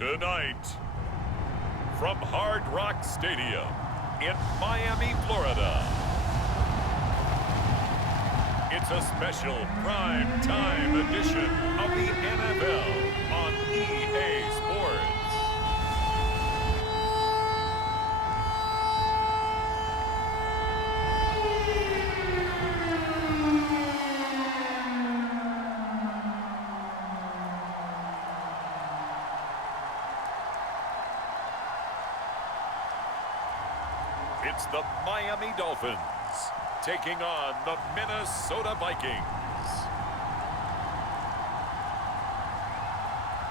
Tonight, from Hard Rock Stadium in Miami, Florida, it's a special prime time edition of the NFL on EA Sports. It's the Miami Dolphins taking on the Minnesota Vikings.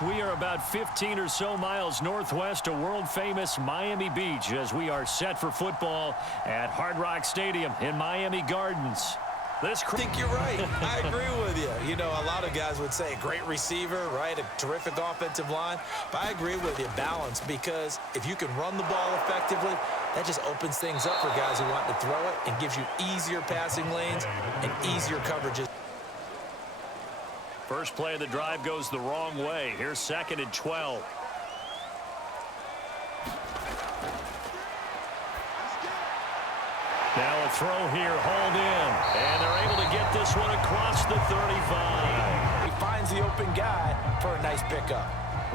We are about 15 or so miles northwest of world-famous Miami Beach as we are set for football at Hard Rock Stadium in Miami Gardens. I think you're right. I agree with you. You know, a lot of guys would say great receiver, right? A terrific offensive line. But I agree with you, balance, because if you can run the ball effectively, that just opens things up for guys who want to throw it and gives you easier passing lanes and easier coverages. First play of the drive goes the wrong way. Here's 2nd and 12. Now a throw here, hauled in. And they're able to get this one across the 35. He finds the open guy for a nice pickup.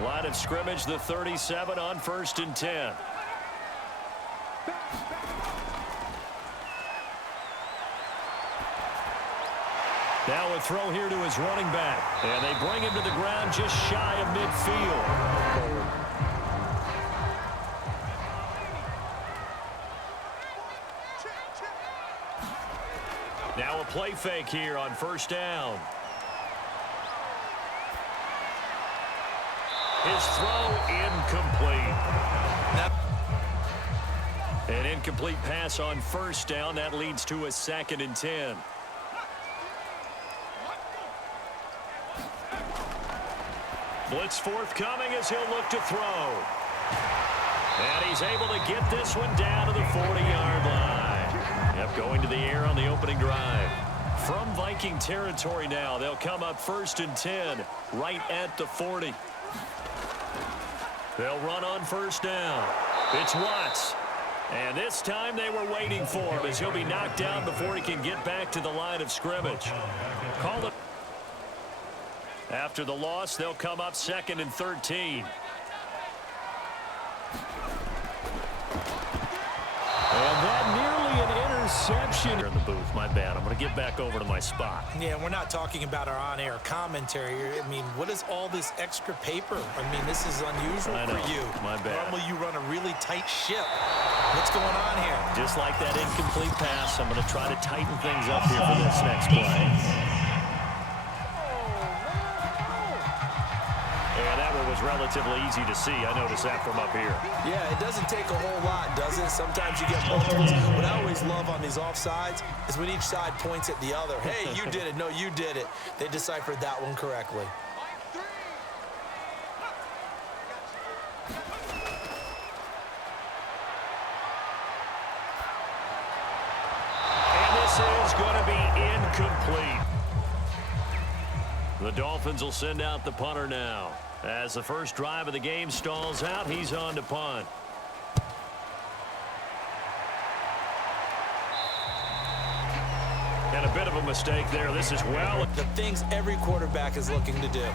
Line of scrimmage, the 37 on 1st and 10. Now a throw here to his running back. And they bring him to the ground just shy of midfield. Now a play fake here on 1st down. His throw incomplete. An incomplete pass on 1st down. That leads to a 2nd and 10. Blitz forthcoming as he'll look to throw. And he's able to get this one down to the 40-yard line. Yep, going to the air on the opening drive. From Viking territory now, they'll come up 1st and 10, right at the 40. They'll run on 1st down. It's Watts. And this time they were waiting for him as he'll be knocked down before he can get back to the line of scrimmage. Call it. After the loss, they'll come up 2nd and 13. And that nearly an interception. In the booth, my bad. I'm going to get back over to my spot. Yeah, we're not talking about our on-air commentary. I mean, what is all this extra paper? I mean, this is unusual for you. My bad. Normally you run a really tight ship. What's going on here? Just like that incomplete pass, I'm going to try to tighten things up here for this next play. Was relatively easy to see. I noticed that from up here. Yeah, it doesn't take a whole lot, does it? Sometimes you get multiples. What I always love on these offsides is when each side points at the other. Hey, you did it. No, you did it. They deciphered that one correctly. And this is going to be incomplete. The Dolphins will send out the punter now. As the first drive of the game stalls out, he's on to punt. And a bit of a mistake there. This is well. The things every quarterback is looking to do.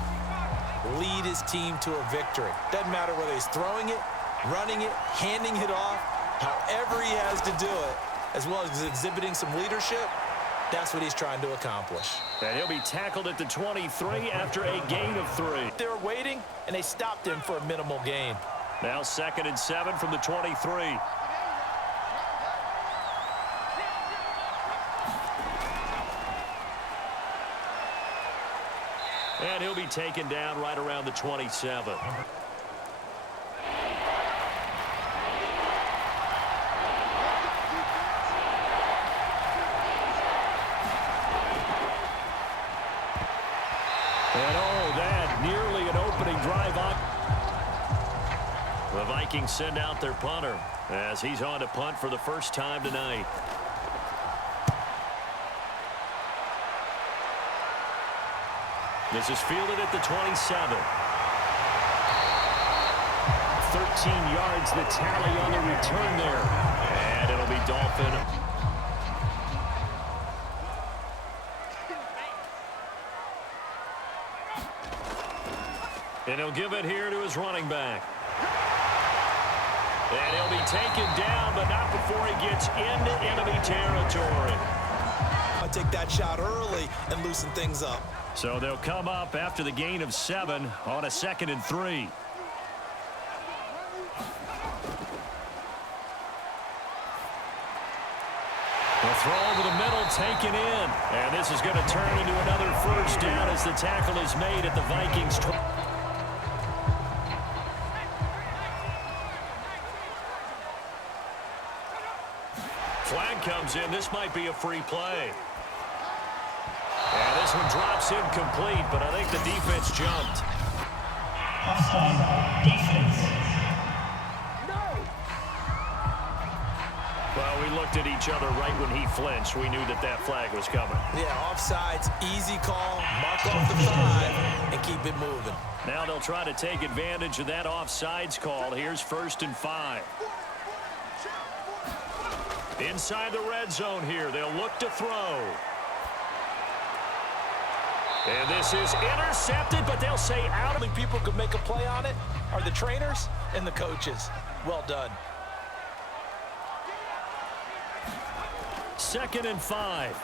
Lead his team to a victory. Doesn't matter whether he's throwing it, running it, handing it off, however he has to do it, as well as exhibiting some leadership. That's what he's trying to accomplish. And he'll be tackled at the 23 after a gain of 3. They were waiting, and they stopped him for a minimal gain. Now 2nd and 7 from the 23. And he'll be taken down right around the 27. And oh, that nearly an opening drive on. The Vikings send out their punter as he's on to punt for the first time tonight. This is fielded at the 27. 13 yards, the tally on the return there. And it'll be Dolphin. And he'll give it here to his running back. And he'll be taken down, but not before he gets into enemy territory. I'll take that shot early and loosen things up. So they'll come up after the gain of 7 on a 2nd and 3. The throw over the middle, taken in. And this is going to turn into another first down as the tackle is made at the Vikings. Flag comes in. This might be a free play. And this one drops incomplete, but I think the defense jumped. Offside, defense. Well, we looked at each other right when he flinched. We knew that that flag was coming. Yeah, offsides, easy call, mark off the 5, and keep it moving. Now they'll try to take advantage of that offsides call. Here's 1st and 5. Inside the red zone here, they'll look to throw. And this is intercepted, but they'll say out. Only people could make a play on it are the trainers and the coaches. Well done. 2nd and 5.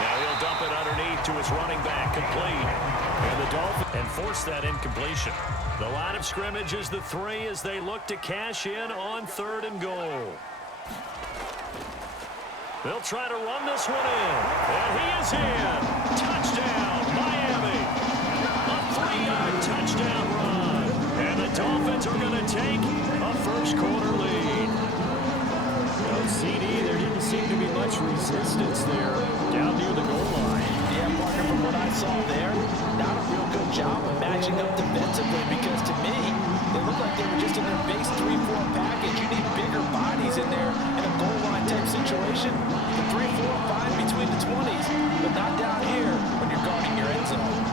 Now he'll dump it underneath to his running back, complete. And the Dolphins and force that incompletion. The line of scrimmage is the 3 as they look to cash in on 3rd and goal. They'll try to run this one in. And he is in. Touchdown, Miami. A 3-yard touchdown run. And the Dolphins are going to take a first-quarter lead. Well, CD, there didn't seem to be much resistance there down near the goal line. Yeah, partner, from what I saw there, not a real good job of matching up defensively because to me, they looked like they were just in their base 3-4 package. You need bigger bodies in there in a goal line type situation. The 3-4 fine between the 20s, but not down here when you're guarding your end zone.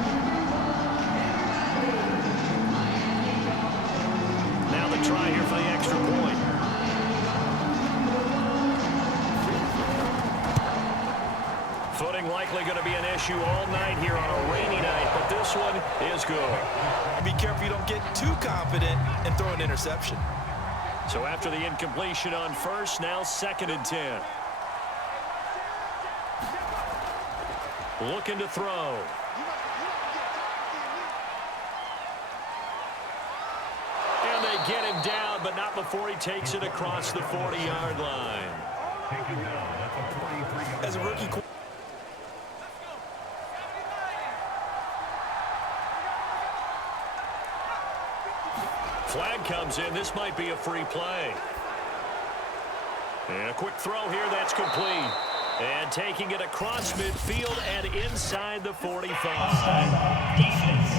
Now the try here for the extra point. Footing likely going to be an issue all night here on a rainy night, but this one is good. Be careful you don't get too confident and throw an interception. So after the incompletion on 1st, now 2nd and 10. Looking to throw. And they get him down, but not before he takes it across the 40-yard line. As a rookie Flag comes in. This might be a free play. And a quick throw here. That's complete. And taking it across midfield and inside the 45. Offside, defense.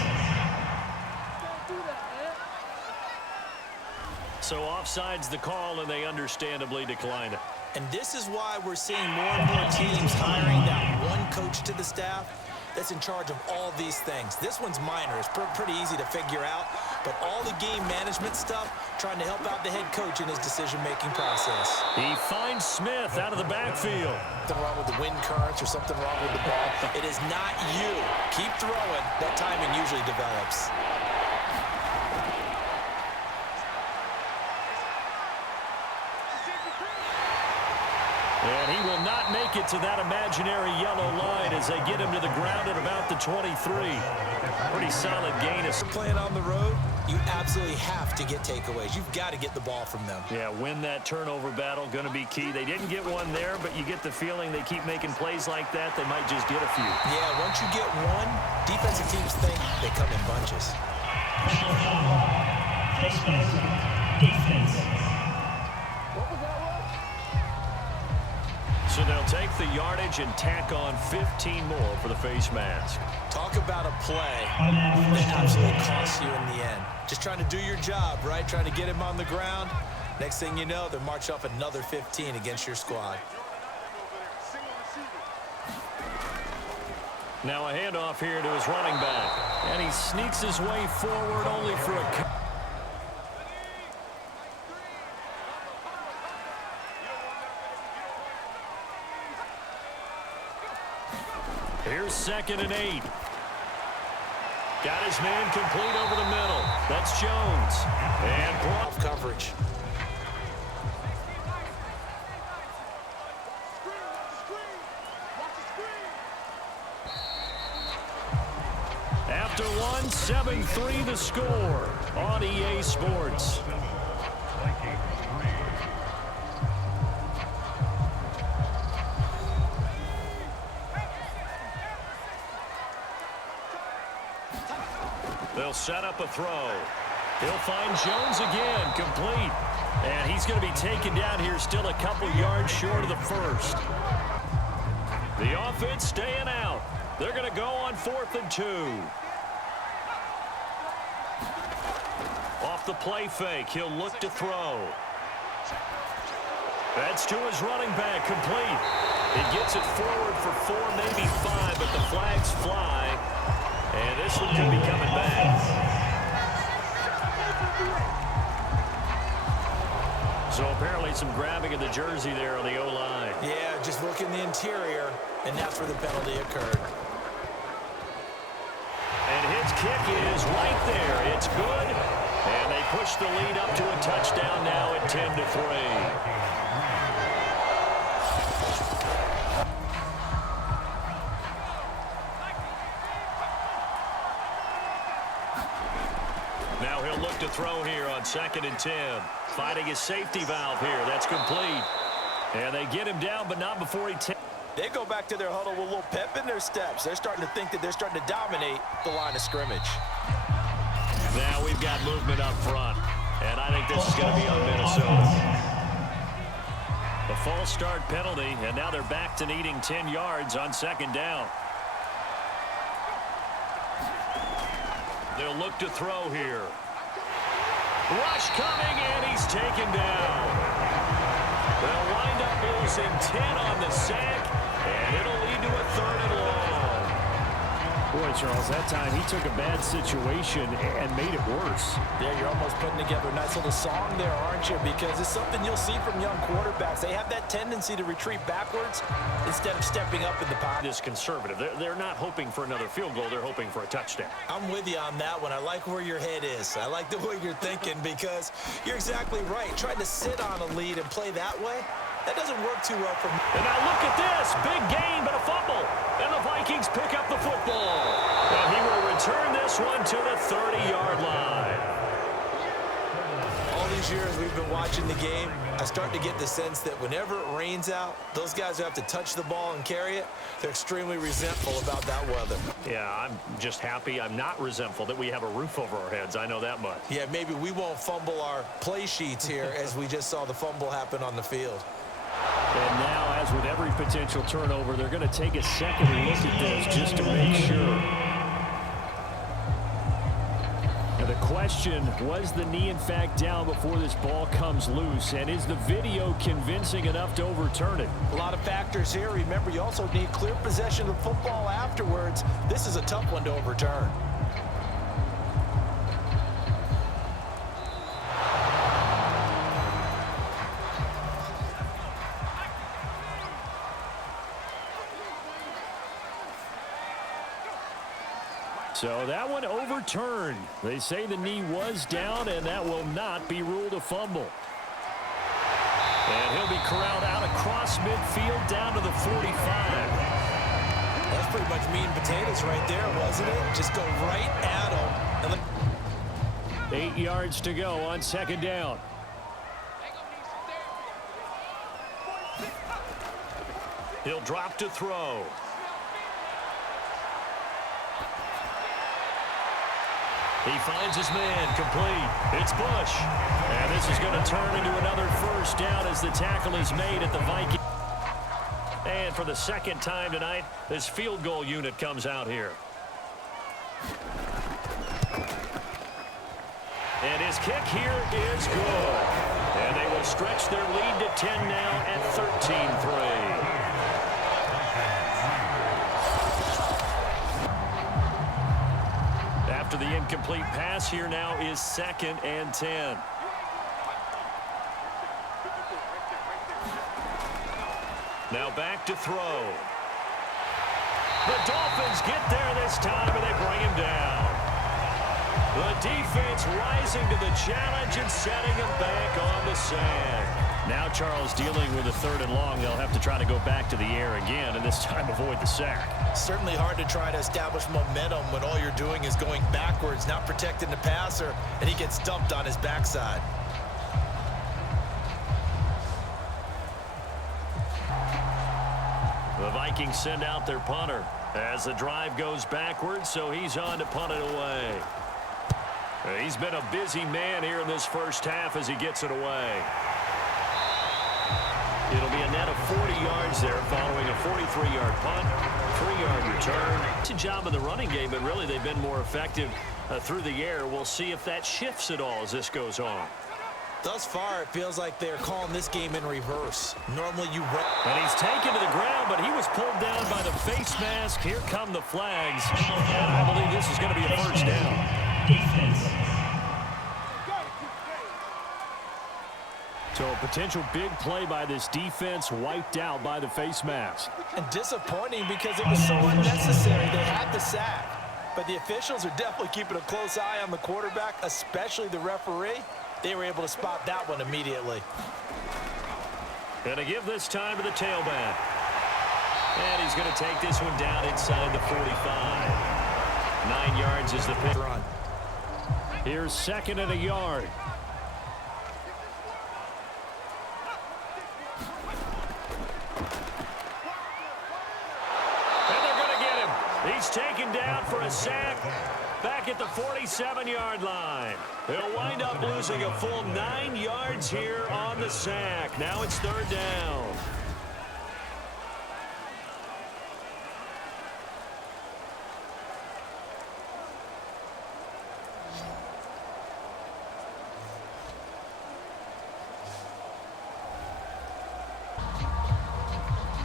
So offside's the call, and they understandably decline it. And this is why we're seeing more and more teams hiring that one coach to the staff that's in charge of all these things. This one's minor. It's pretty easy to figure out. But all the game management stuff, trying to help out the head coach in his decision-making process. He finds Smith out of the backfield. Something wrong with the wind currents or something wrong with the ball. It is not you. Keep throwing. That timing usually develops. And he will not make it to that imaginary yellow line as they get him to the ground at about the 23. Pretty solid gain. Playing on the road, you absolutely have to get takeaways. You've got to get the ball from them. Yeah, win that turnover battle, going to be key. They didn't get one there, but you get the feeling they keep making plays like that, they might just get a few. Yeah, once you get one, defensive teams think they come in bunches. Personal foul. Face mask. Defense. So they'll take the yardage and tack on 15 more for the face mask. Talk about a play that absolutely costs you in the end. Just trying to do your job, right? Trying to get him on the ground. Next thing you know, they'll march up another 15 against your squad. Now a handoff here to his running back. And he sneaks his way forward only for a... 2nd and 8. Got his man complete over the middle. That's Jones. And Off coverage. after one, 7-3 the score on EA Sports. They'll set up a throw. He'll find Jones again, complete. And he's going to be taken down here still a couple yards short of the first. The offense staying out. They're going to go on 4th and 2. Off the play fake, he'll look to throw. That's to his running back, complete. He gets it forward for 4, maybe 5, but the flags fly. And this one could be coming back. So apparently some grabbing of the jersey there on the O-line. Yeah, just look in the interior, and that's where the penalty occurred. And his kick is right there. It's good. And they push the lead up to a touchdown now at 10-3. Now he'll look to throw here on 2nd and 10. Finding his safety valve here. That's complete. And they get him down, but not before he takes. They go back to their huddle with a little pep in their steps. They're starting to think that they're starting to dominate the line of scrimmage. Now we've got movement up front. And I think this is going to be on Minnesota. The false start penalty, and now they're back to needing 10 yards on 2nd down. They'll look to throw here. Rush coming, and he's taken down. They'll wind up losing 10 on the sack, and it'll lead to a 3rd and long. Boy, Charles, that time he took a bad situation and made it worse. Yeah, you're almost putting together a nice little song there, aren't you? Because it's something you'll see from young quarterbacks. They have that tendency to retreat backwards instead of stepping up in the pocket. Is conservative. They're not hoping for another field goal. They're hoping for a touchdown. I'm with you on that one. I like where your head is. I like the way you're thinking because you're exactly right. Trying to sit on a lead and play that way, that doesn't work too well for me. And now look at this. Big gain, but a fumble. And the Vikings pick up the football. And he will return this one to the 30-yard line. All these years we've been watching the game, I start to get the sense that whenever it rains out, those guys who have to touch the ball and carry it, they're extremely resentful about that weather. Yeah, I'm just happy. I'm not resentful that we have a roof over our heads. I know that much. Yeah, maybe we won't fumble our play sheets here as we just saw the fumble happen on the field. And now, as with every potential turnover, they're going to take a second look at this just to make sure. Now the question, was the knee in fact down before this ball comes loose? And is the video convincing enough to overturn it? A lot of factors here. Remember, you also need clear possession of the football afterwards. This is a tough one to overturn. So that one overturned. They say the knee was down, and that will not be ruled a fumble. And he'll be corralled out across midfield down to the 45. That's pretty much meat and potatoes right there, wasn't it? Just go right at him. 8 yards to go on 2nd down. He'll drop to throw. He finds his man, complete. It's Bush. And this is going to turn into another 1st down as the tackle is made at the Vikings. And for the 2nd time tonight, this field goal unit comes out here. And his kick here is good. And they will stretch their lead to 10 now at 13-3. After the incomplete pass, here now is 2nd and 10. Now back to throw. The Dolphins get there this time, and they bring him down. The defense rising to the challenge and setting him back on the sand. Now Charles dealing with a 3rd and long. They'll have to try to go back to the air again, and this time avoid the sack. Certainly hard to try to establish momentum when all you're doing is going backwards, not protecting the passer, and he gets dumped on his backside. The Vikings send out their punter as the drive goes backwards, so he's on to punt it away. He's been a busy man here in this first half as he gets it away. It'll be a net of 40 yards there following a 43-yard punt, 3-yard return. It's a job in the running game, but really they've been more effective through the air. We'll see if that shifts at all as this goes on. Thus far, it feels like they're calling this game in reverse. Normally you run. And he's taken to the ground, but he was pulled down by the face mask. Here come the flags. And I believe this is going to be a first down. Defense. So a potential big play by this defense wiped out by the face mask. And disappointing because it was so unnecessary. They had the sack. But the officials are definitely keeping a close eye on the quarterback, especially the referee. They were able to spot that one immediately. Going to give this time to the tailback. And he's going to take this one down inside the 45. 9 yards is the pitch run. Here's 2nd and a yard. He's taken down for a sack back at the 47-yard line. He'll wind up losing a full 9 yards here on the sack. Now it's 3rd down.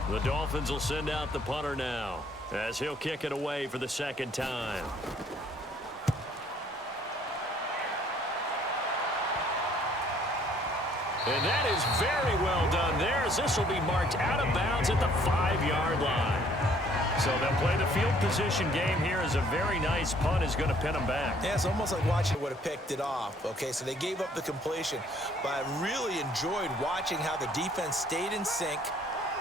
The Dolphins will send out the punter now, as he'll kick it away for the 2nd time. And that is very well done there, as this will be marked out of bounds at the 5-yard line. So they'll play the field position game here as a very nice punt is going to pin them back. Yeah, it's almost like watching it would have picked it off. Okay, so they gave up the completion, but I really enjoyed watching how the defense stayed in sync,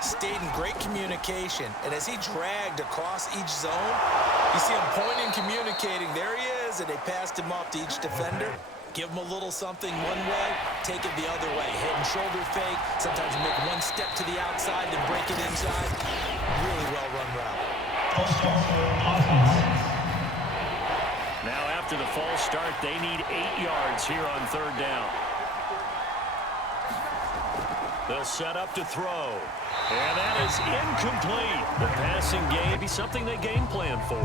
stayed in great communication, and as he dragged across each zone, you see him pointing, communicating. There he is, and they passed him off to each defender. Give him a little something one way, take it the other way. Head and shoulder fake. Sometimes you make one step to the outside, then break it inside. Really well-run route. Now after the false start, they need 8 yards here on 3rd down. They'll set up to throw. And that is incomplete. The passing game be something they game plan for.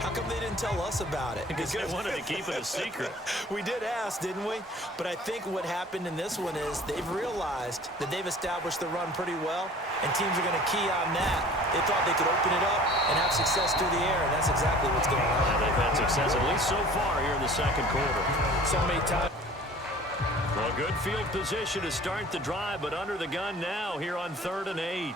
How come they didn't tell us about it? Because they wanted to keep it a secret. We did ask, didn't we? But I think what happened in this one is they've realized that they've established the run pretty well, and teams are going to key on that. They thought they could open it up and have success through the air, and that's exactly what's going on. And they've had success, at least so far, here in the 2nd quarter. So many times. Well, good field position to start the drive, but under the gun now here on 3rd and 8.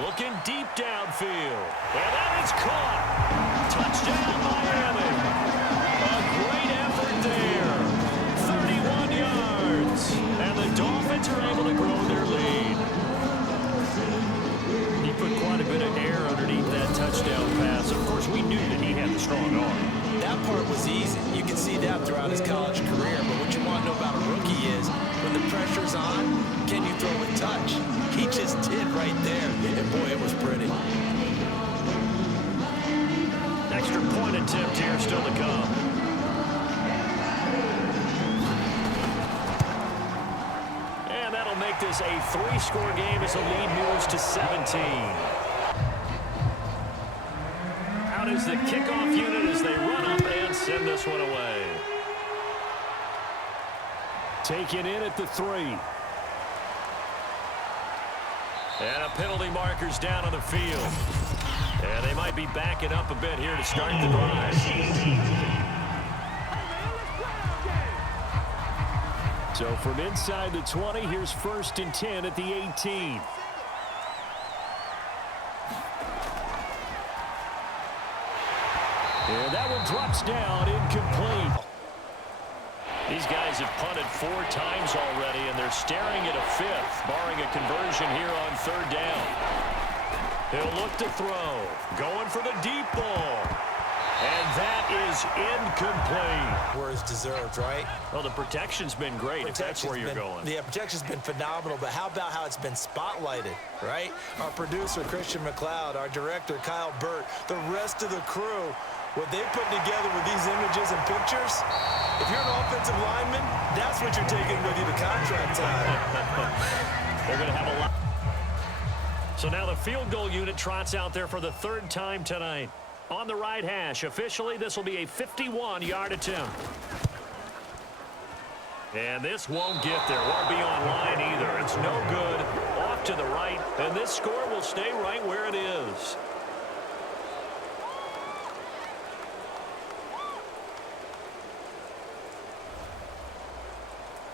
Looking deep downfield. And that is caught. Touchdown, Miami. A great effort there. 31 yards. And the Dolphins are able to grow their lead. He put quite a bit of air underneath that touchdown pass. Of course, we knew that he had the strong arm. That part was easy. You can see that throughout his college career. But what you want to know about a rookie is when the pressure's on, can you throw a touch? He just did right there. And boy, it was pretty. Extra point attempt here still to come. And that'll make this a 3-score game as the lead moves to 17. Out is the kickoff unit as they run up and send this one away. Taken in at the 3. And a penalty marker's down on the field. And they might be backing up a bit here to start the drive. So from inside the 20, here's 1st and 10 at the 18. And that one drops down, incomplete. These guys have punted 4 times already, and they're staring at a 5th, barring a conversion here on 3rd down. He'll look to throw, going for the deep ball. And that is incomplete. Where it's deserved, right? Well, the protection's been great if that's where you're going. The protection's been phenomenal, but how about how it's been spotlighted, right? Our producer, Christian McLeod, our director, Kyle Burt, the rest of the crew, what they put together with these images and pictures, if you're an offensive lineman, that's what you're taking with you to contract time. They're going to have a lot. So now the field goal unit trots out there for the 3rd time tonight. On the right hash, officially, this will be a 51-yard attempt. And this won't get there. Won't be on line either. It's no good. Off to the right. And this score will stay right where it is.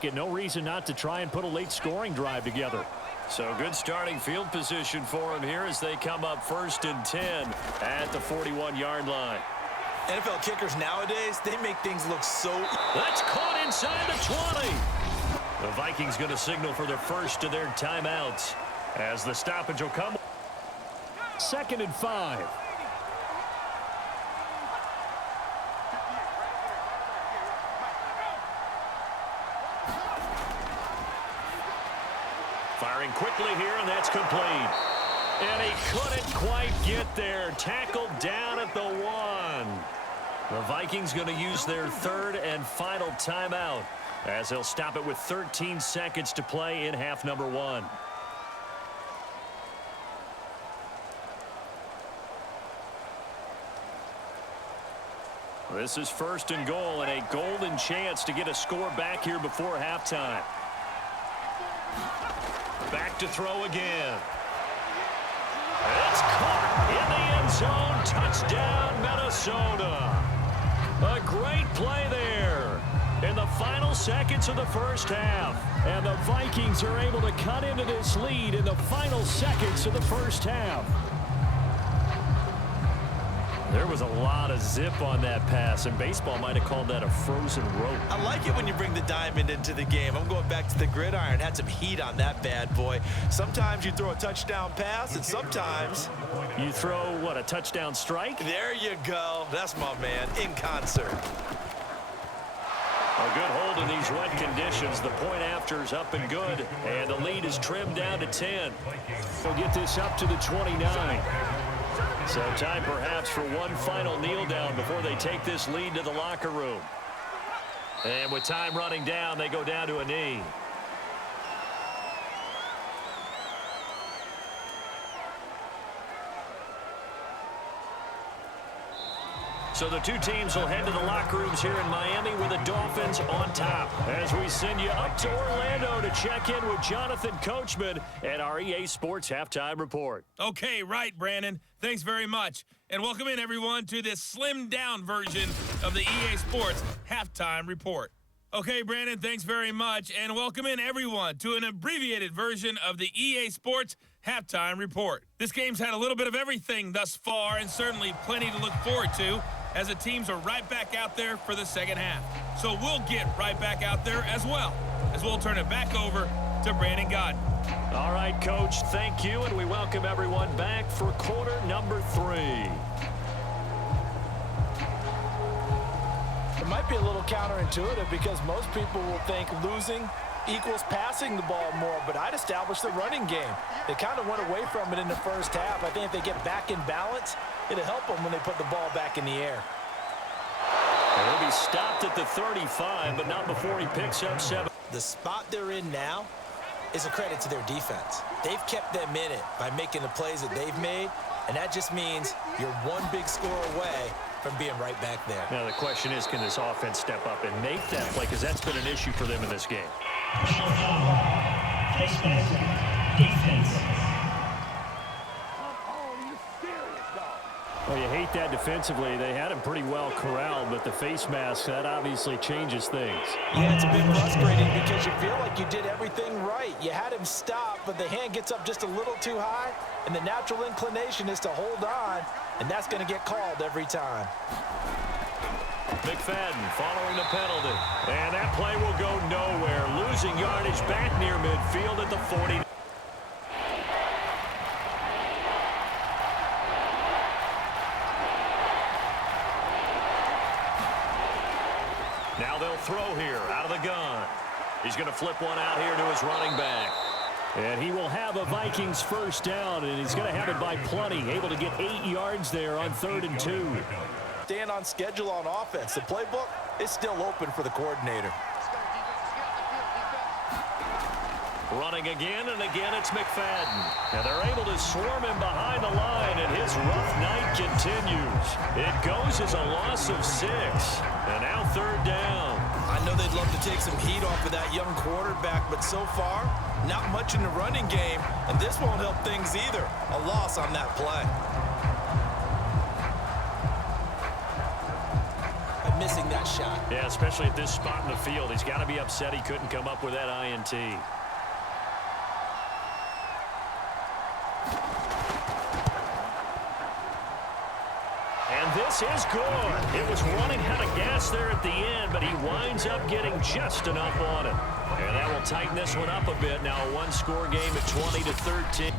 Get no reason not to try and put a late scoring drive together. So good starting field position for them here as they come up 1st and 10 at the 41-yard line. NFL kickers nowadays, they make things look so... That's caught inside the 20. The Vikings going to signal for their first of their timeouts as the stoppage will come. 2nd and 5. Firing quickly here, and that's complete. And he couldn't quite get there. Tackled down at the 1. The Vikings going to use their 3rd and final timeout as they'll stop it with 13 seconds to play in half number 1. This is 1st and goal, and a golden chance to get a score back here before halftime. Back to throw again. It's caught in the end zone. Touchdown, Minnesota. A great play there in the final seconds of the 1st half. And the Vikings are able to cut into this lead in the final seconds of the 1st half. There was a lot of zip on that pass, and baseball might have called that a frozen rope. I like it when you bring the diamond into the game. I'm going back to the gridiron. Had some heat on that bad boy. Sometimes you throw a touchdown pass, and sometimes... You throw, what, a touchdown strike? There you go. That's my man, in concert. A good hold in these wet conditions. The point after is up and good, and the lead is trimmed down to 10. We'll get this up to the 29. So time perhaps for one final kneel down before they take this lead to the locker room. And with time running down, they go down to a knee. So the two teams will head to the locker rooms here in Miami with the Dolphins on top as we send you up to Orlando to check in with Jonathan Coachman at our EA Sports Halftime Report. Okay, right, Brandon. Thanks very much. And welcome in, everyone, to this slimmed-down version of the EA Sports Halftime Report. Okay, Brandon, thanks very much. And welcome in, everyone, to an abbreviated version of the EA Sports Halftime Report. This game's had a little bit of everything thus far, and certainly plenty to look forward to, as the teams are right back out there for the second half. So we'll get right back out there as well, as we'll turn it back over to Brandon Godden. All right, Coach, thank you, and we welcome everyone back for quarter number 3. It might be a little counterintuitive because most people will think losing equals passing the ball more, but I'd establish the running game. They kind of went away from it in the first half. I think if they get back in balance, it'll help them when they put the ball back in the air. He'll be stopped at the 35, but not before he picks up 7. The spot they're in now is a credit to their defense. They've kept them in it by making the plays that they've made, and that just means you're one big score away from being right back there. Now the question is, can this offense step up and make that play? Because that's been an issue for them in this game. Personal foul. Face mask. Defense. Well, you hate that defensively. They had him pretty well corralled, but the face mask, that obviously changes things. Yeah, it's a bit frustrating because you feel like you did everything right. You had him stop, but the hand gets up just a little too high, and the natural inclination is to hold on, and that's going to get called every time. McFadden following the penalty. And that play will go nowhere. Losing yardage back near midfield at the 40. Now they'll throw here out of the gun. He's going to flip one out here to his running back. And he will have a Vikings first down, and he's going to have it by plenty. Able to get 8 yards there on 3rd and 2. Staying on schedule on offense. The playbook is still open for the coordinator. Running again, and again it's McFadden. And they're able to swarm him behind the line, and his rough night continues. It goes as a loss of 6. And now 3rd down. I know they'd love to take some heat off of that young quarterback, but so far, not much in the running game, and this won't help things either. A loss on that play. Missing that shot. Yeah, especially at this spot in the field. He's got to be upset he couldn't come up with that INT. And this is good. It was running out of gas there at the end, but he winds up getting just enough on it. And that will tighten this one up a bit. Now a one-score game at 20-13.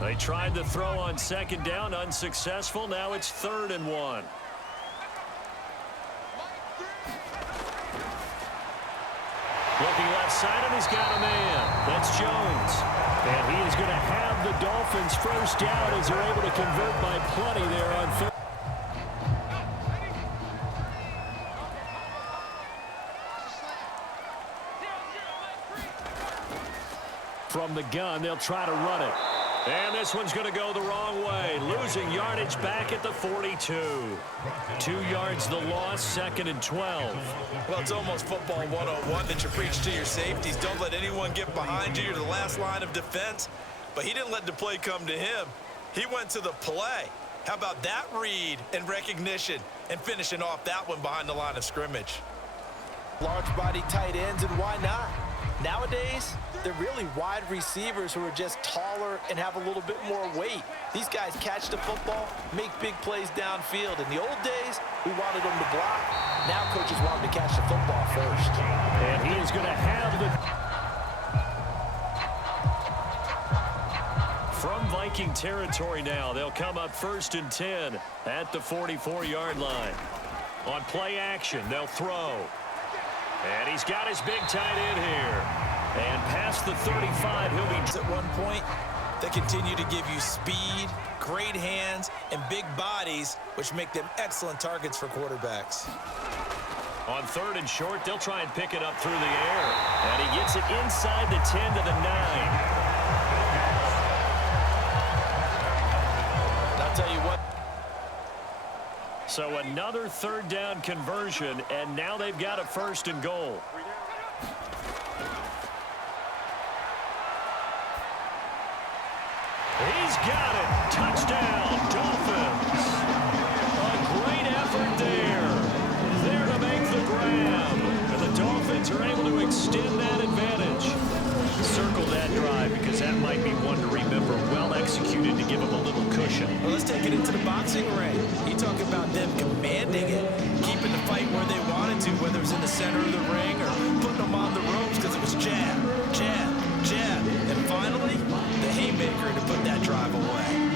They tried to throw on 2nd down, unsuccessful. Now it's 3rd and 1. Looking left side, and he's got a man. That's Jones. And he is going to have the Dolphins first down as they're able to convert by plenty there on 3rd. From the gun, they'll try to run it. And this one's going to go the wrong way. Losing yardage back at the 42. 2 yards the loss, 2nd and 12. Well, it's almost football 101 that you preach to your safeties. Don't let anyone get behind you. You're the last line of defense. But he didn't let the play come to him. He went to the play. How about that read and recognition and finishing off that one behind the line of scrimmage? Large body tight ends, and why not? Nowadays, they're really wide receivers who are just taller and have a little bit more weight. These guys catch the football, make big plays downfield. In the old days, we wanted them to block. Now coaches want them to catch the football first. And he is going to have the... From Viking territory now, they'll come up 1st and 10 at the 44-yard line. On play action, they'll throw. And he's got his big tight end here. And past the 35, he'll be... At one point, they continue to give you speed, great hands, and big bodies, which make them excellent targets for quarterbacks. On 3rd and short, they'll try and pick it up through the air. And he gets it inside the 10 to the 9. And I'll tell you what. So another 3rd down conversion, and now they've got a 1st and goal. He's got it. Touchdown, Dolphins. A great effort there. There to make the grab. And the Dolphins are able to extend that advantage. Circle that drive because that might be one to remember. Well executed to give them a little cushion. Well, let's take it into the boxing ring. You talk about them commanding it, keeping the fight where they wanted to, whether it was in the center of the ring or putting them on the ropes because it was jab, jab, jab. And finally, the haymaker to put that drive away.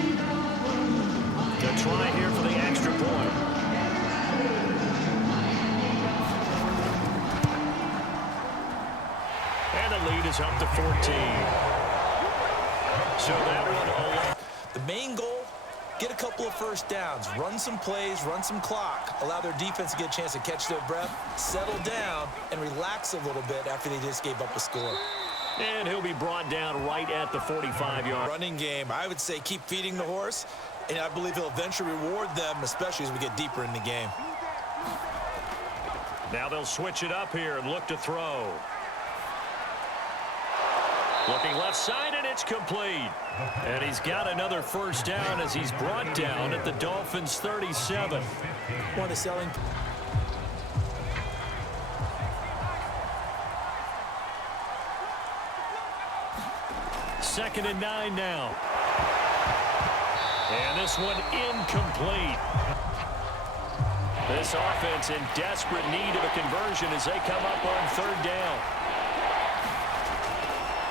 Good try here for the extra point. And the lead is up to 14. So that one... The main goal, get a couple of first downs, run some plays, run some clock, allow their defense to get a chance to catch their breath, settle down, and relax a little bit after they just gave up a score. And he'll be brought down right at the 45-yard. Running game, I would say keep feeding the horse, and I believe he'll eventually reward them, especially as we get deeper in the game. Now they'll switch it up here and look to throw. Looking left side, and It's complete. And he's got another first down as he's brought down at the Dolphins' 37. One is selling. Second and 9 now. And this one incomplete. This offense in desperate need of a conversion as they come up on third down.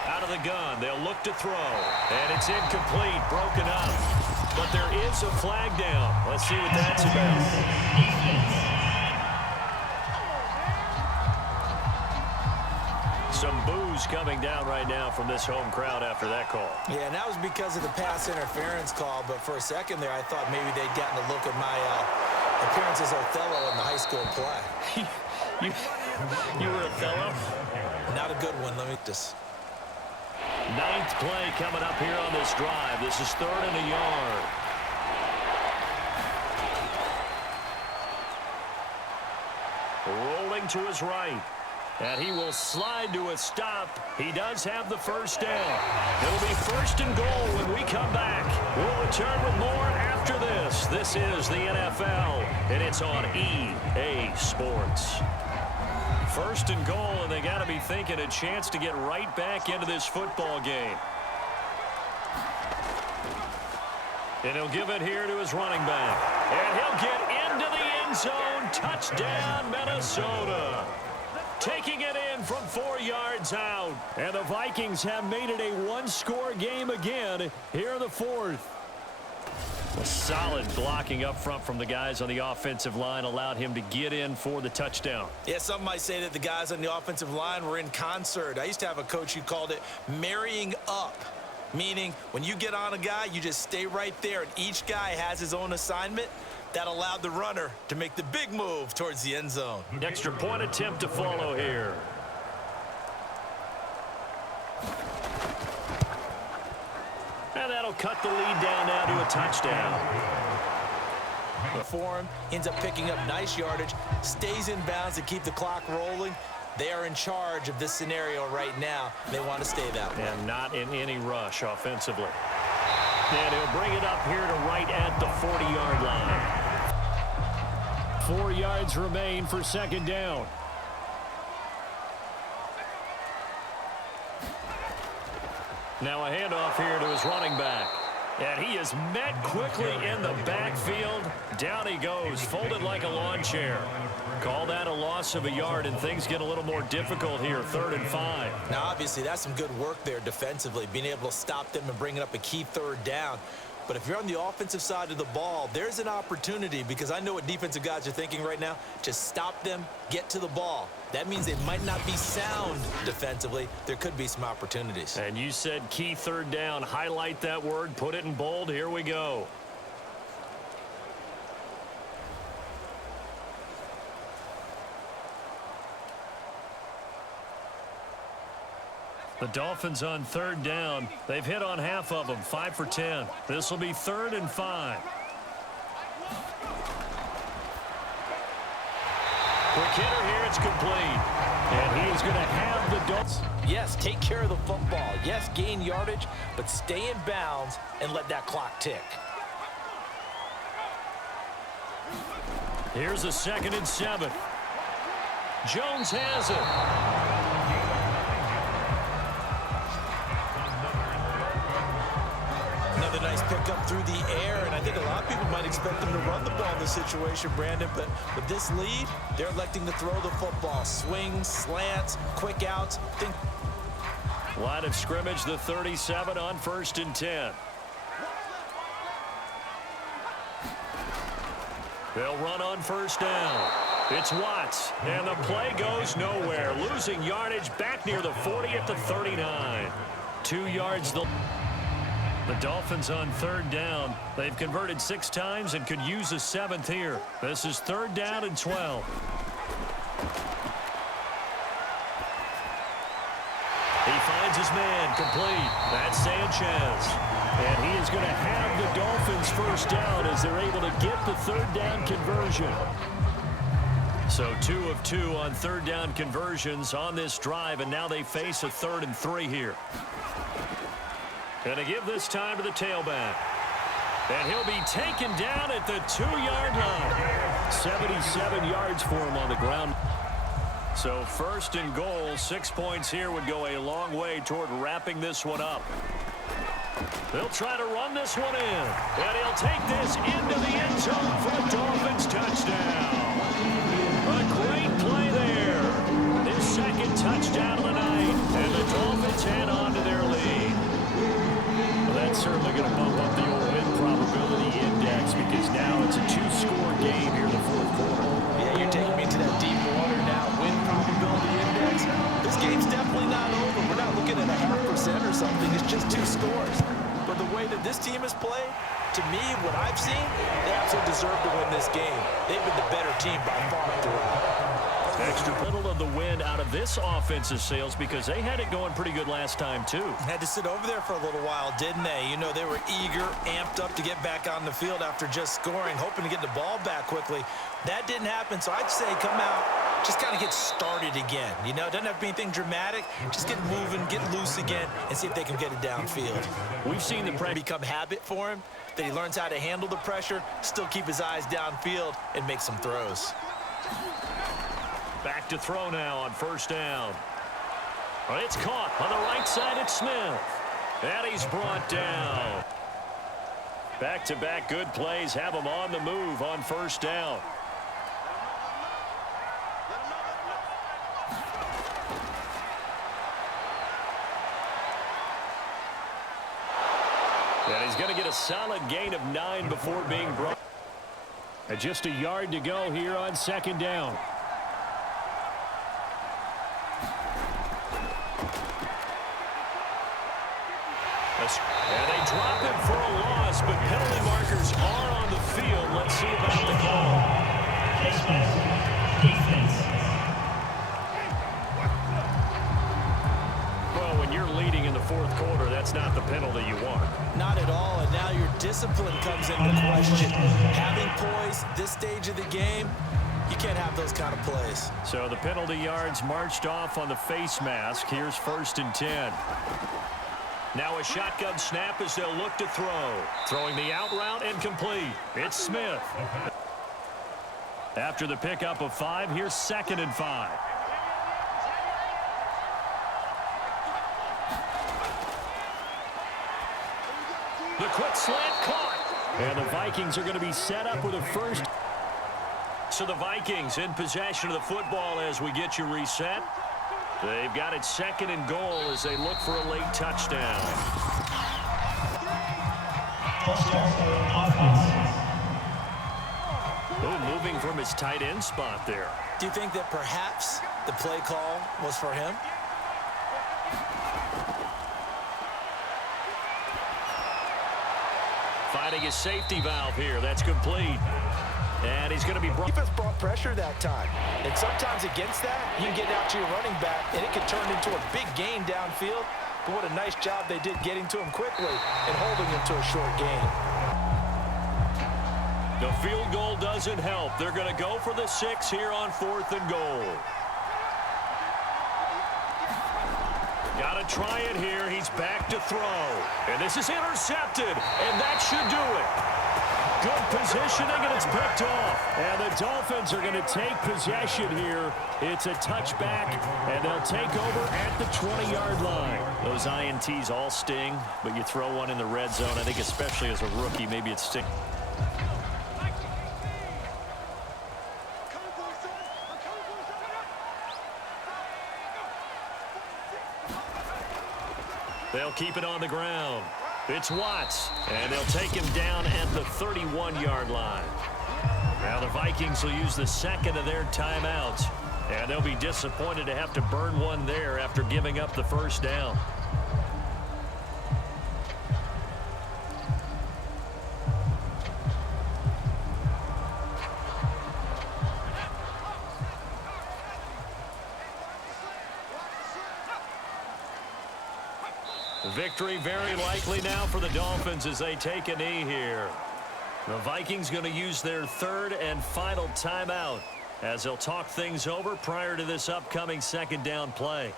Out of the gun, they'll look to throw. And it's incomplete, broken up. But there is a flag down. Let's see what that's about. Some boos coming down right now from this home crowd after that call. Yeah, and that was because of the pass interference call. But for a second there, I thought maybe they'd gotten a look at my appearance as Othello in the high school play. you were Othello? Not a good one. Let me just... Ninth play coming up here on this drive. This is 3rd and a yard. Rolling to his right. And he will slide to a stop. He does have the first down. It'll be 1st and goal when we come back. We'll return with more after this. This is the NFL, and it's on EA Sports. 1st and goal, and they got to be thinking a chance to get right back into this football game. And he'll give it here to his running back. And he'll get into the end zone. Touchdown, Minnesota. Taking it in from 4 yards out. And the Vikings have made it a one-score game again here in the 4th. A solid blocking up front from the guys on the offensive line allowed him to get in for the touchdown. Yeah, some might say that the guys on the offensive line were in concert. I used to have a coach who called it marrying up, meaning when you get on a guy, you just stay right there, and each guy has his own assignment. That allowed the runner to make the big move towards the end zone. Extra point attempt to follow here. And that'll cut the lead down now to a touchdown. For him, ends up picking up nice yardage, stays in bounds to keep the clock rolling. They are in charge of this scenario right now. They want to stay that way. And not in any rush offensively. And he'll bring it up here to right at the 40-yard line. 4 yards remain for 2nd down. Now a handoff here to his running back. And he is met quickly in the backfield. Down he goes, folded like a lawn chair. Call that a loss of a yard, and things get a little more difficult here, 3rd and 5. Now, obviously, that's some good work there defensively, being able to stop them and bringing up a key 3rd down. But if you're on the offensive side of the ball, there's an opportunity, because I know what defensive guys are thinking right now. Just stop them, get to the ball. That means they might not be sound defensively. There could be some opportunities. And you said key 3rd down. Highlight that word, put it in bold. Here we go. The Dolphins on 3rd down. They've hit on half of them, 5 for 10. This will be 3rd and 5. Quick hitter here, it's complete. And he is going to have the Dolphins. Yes, take care of the football. Yes, gain yardage, but stay in bounds and let that clock tick. Here's a 2nd and 7. Jones has it. Another nice pickup through the air, and I think a lot of people might expect them to run the ball in this situation, Brandon, but with this lead, they're electing to throw the football. Swings, slants, quick outs. Line of scrimmage, the 37 on 1st and 10. They'll run on 1st down. It's Watts, and the play goes nowhere. Losing yardage back near the 40 at the 39. 2 yards. The Dolphins on 3rd down. They've converted 6 times and could use a 7th here. This is 3rd down and 12. He finds his man, complete. That's Sanchez. And he is going to have the Dolphins 1st down as they're able to get the 3rd down conversion. So 2 of 2 on 3rd down conversions on this drive, and now they face a 3rd and 3 here. Going to give this time to the tailback. And he'll be taken down at the 2-yard line. 77 yards for him on the ground. So first and goal, 6 points here would go a long way toward wrapping this one up. They'll try to run this one in. And he'll take this into the end zone for a Dolphins touchdown. A great play there. His second touchdown of the night. And the Dolphins head on to their lead. Well, that's certainly going to bump up the old win probability index because now it's a 2-score game here in the fourth quarter. Yeah, you're taking me to that deep water now. Win probability index. This game's definitely not over. We're not looking at a 0.5% or something. It's just 2 scores. But the way that this team has played, to me, what I've seen, they absolutely deserve to win this game. They've been the better team by far throughout. Extra little of the wind out of this offensive sales because they had it going pretty good last time, too. Had to sit over there for a little while, didn't they? You know, they were eager, amped up to get back on the field after just scoring, hoping to get the ball back quickly. That didn't happen, so I'd say come out, just kind of get started again. You know, it doesn't have to be anything dramatic. Just get moving, get loose again, and see if they can get it downfield. We've seen the pressure become habit for him, that he learns how to handle the pressure, still keep his eyes downfield, and make some throws. Back to throw now on first down. Well, it's caught on the right side. It's Smith. And he's brought down. Back-to-back good plays have him on the move on first down. And he's going to get a solid gain of 9 before being brought. And just a yard to go here on second down. And they drop him for a loss, but penalty markers are on the field. Let's see about the call. Defense. Well, when you're leading in the fourth quarter, that's not the penalty you want. Not at all, and now your discipline comes into question. Having poise this stage of the game, you can't have those kind of plays. So the penalty yards marched off on the face mask. Here's first and 10. Now a shotgun snap as they'll look to throw. Throwing the out route and complete. It's Smith. After the pickup of 5, here's second and 5. The quick slant caught. And the Vikings are going to be set up with a first. So the Vikings in possession of the football as we get you reset. They've got it second and goal as they look for a late touchdown. Oh, moving from his tight end spot there. Do you think that perhaps the play call was for him? Finding his safety valve here. That's complete. And he's going to be brought. Defense brought pressure that time. And sometimes against that, you can get out to your running back, and it can turn into a big gain downfield. But what a nice job they did getting to him quickly and holding him to a short gain. The field goal doesn't help. They're going to go for the 6 here on 4th and goal. Got to try it here. He's back to throw. And this is intercepted. And that should do it. Good positioning, and it's picked off. And the Dolphins are going to take possession here. It's a touchback, and they'll take over at the 20-yard line. Those INTs all sting, but you throw one in the red zone. I think especially as a rookie, maybe it stings. They'll keep it on the ground. It's Watts, and they'll take him down at the 31-yard line. Now the Vikings will use the second of their timeouts, and they'll be disappointed to have to burn one there after giving up the first down. Victory very likely now for the Dolphins as they take a knee here. The Vikings going to use their third and final timeout as they'll talk things over prior to this upcoming second down play.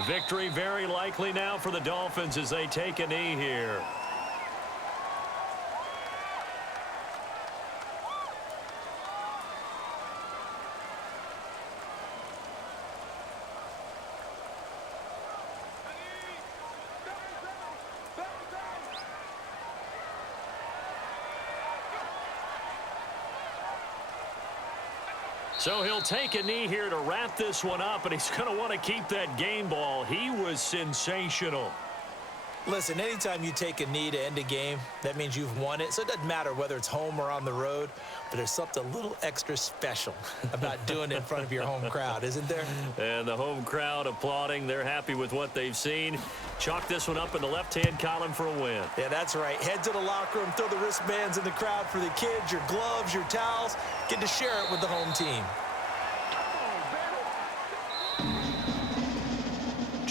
Victory very likely now for the Dolphins as they take a knee here. So he'll take a knee here to wrap this one up, and he's going to want to keep that game ball. He was sensational. Listen, anytime you take a knee to end a game, that means you've won it. So it doesn't matter whether it's home or on the road, but there's something a little extra special about doing it in front of your home crowd, isn't there? And the home crowd applauding. They're happy with what they've seen. Chalk this one up in the left-hand column for a win. Yeah, that's right. Head to the locker room, throw the wristbands in the crowd for the kids, your gloves, your towels. Get to share it with the home team.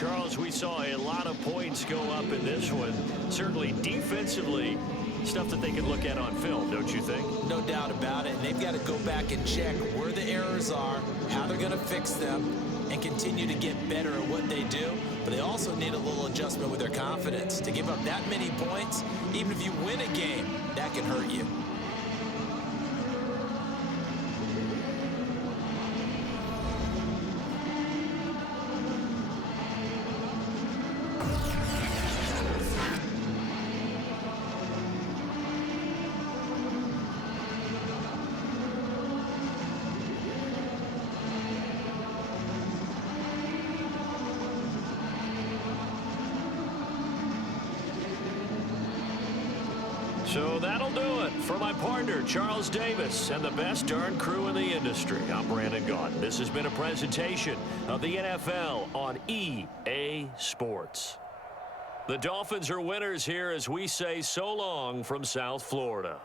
Charles, we saw a lot of points go up in this one. Certainly defensively, stuff that they can look at on film, don't you think? No doubt about it. And they've got to go back and check where the errors are, how they're going to fix them, and continue to get better at what they do. But they also need a little adjustment with their confidence. To give up that many points, even if you win a game, that can hurt you. So that'll do it for my partner, Charles Davis, and the best darn crew in the industry. I'm Brandon Gaudin. This has been a presentation of the NFL on EA Sports. The Dolphins are winners here as we say so long from South Florida.